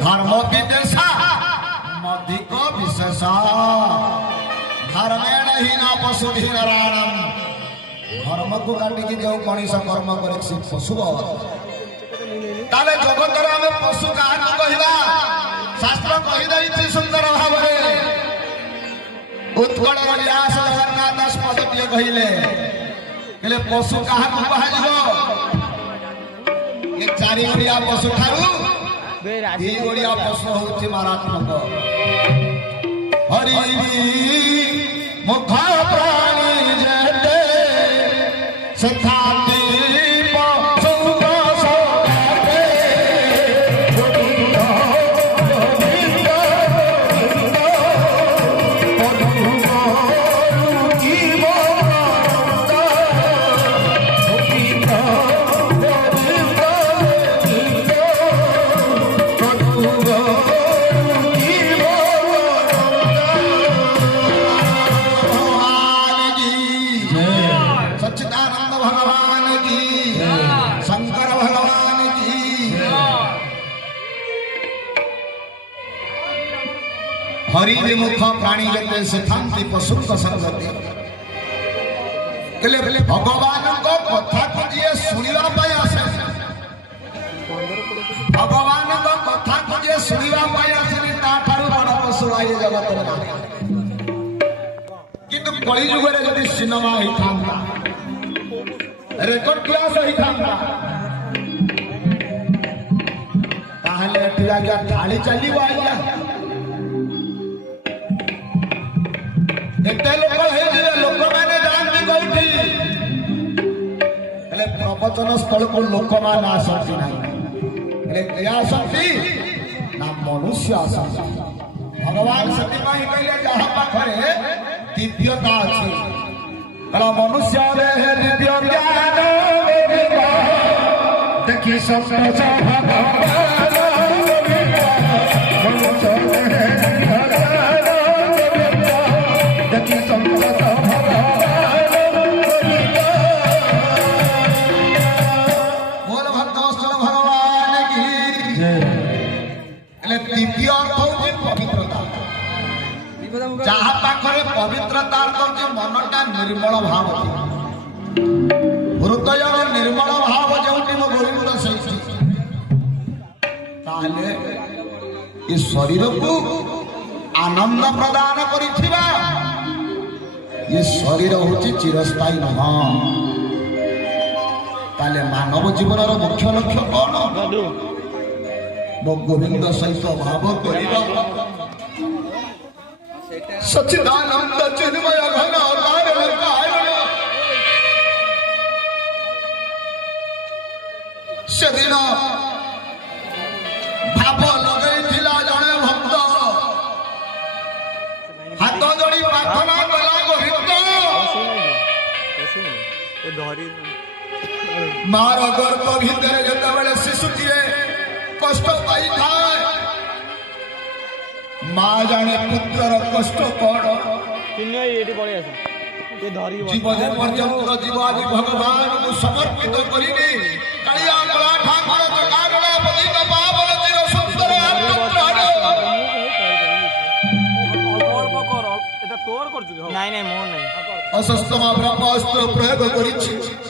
धर्म विदेशा मधिक विशेष धर्मेण ही न पशुधीराणम धर्म को काटिकी जो मनीष कर्म करे पशु ताले जगतर आम पशु क्या कहवा शास्त्र कहीदे सुंदर भाव उत्कल व्यास जगन्नाथ दास पदटीए कहले पशु क्या कह चारि गोड़िया पशु ठारू दी गोड़िया पशु हूँ मारात्मक हरि मुख प्राणी जेते सखाती हरि विमुख प्राणी जते सिखांति पशु संगति भगवान को कथा को जी सुनिवा पाई आसे भगवान को कथा को जी सुनिवा पाई आसे ता ठारू बड़ पशु आई जगत रे किंतु कली युग रे यदि सिनेमा ही थांता रेकॉर्ड क्लास ही थांता ताहले एटिया जा थाली चली आइला एते लोक लोक मैंने जानती कौटी प्रवचन स्थल को लोक मान आसती नहीं आसती ना मनुष्य आसती भगवान से कहले जहाँ पाखे दिव्यता अच्छी मनुष्य दिव्य ज्ञान देखी सब बोल भक्तवत्सल भगवान की दिव्य अर्थ होची पवित्रता जहाँ पाखरे पवित्रता अर्थ होची मनटा निर्मल भाव हृदय निर्मल भाव जोटी मो गोविंद सही ताहले ये शरीर को आनंद प्रदान करिथिबा ये शरीर हूँ चिरस्थायी नह ताले मानव जीवन मुख्य लक्ष्य कौन मो गोविंद सहित भाव करिबा सच्चिदानंद चिन्मय घन कारण सेदिन भाव लगे जड़े भक्त हाथ जोड़ी प्रार्थना कला मार गर्भ भितर जिते शिशुटीए कष्ट पाई थाए माँ जाने पुत्रर कष्ट कौन जीव पर्यंत जीव आज भगवान को समर्पित करिनी कालिया कला ठाकुर जगागला पतित पावन चिर सुंदर नहीं नहीं मोर नहीं अस्त्र प्रयोग करिछि